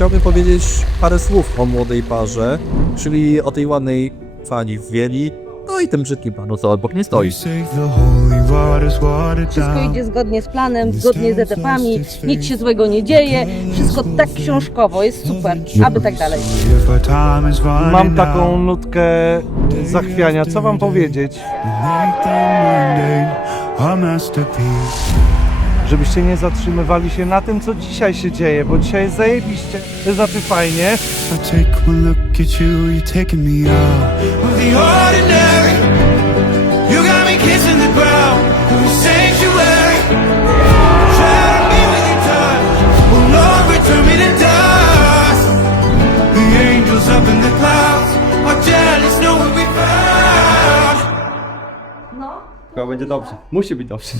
chciałbym powiedzieć parę słów o młodej parze, czyli o tej ładnej fani w Wieli, no i tym brzydkim panu, co obok nie stoi. Wszystko idzie zgodnie z planem, zgodnie z etapami, nic się złego nie dzieje, wszystko tak książkowo, jest super, aby tak dalej. Mam taką nutkę zachwiania, co wam powiedzieć? Żebyście nie zatrzymywali się na tym, co dzisiaj się dzieje, bo dzisiaj jest zajebiście, to znaczy fajnie. Found. Chyba będzie dobrze. Musi być dobrze.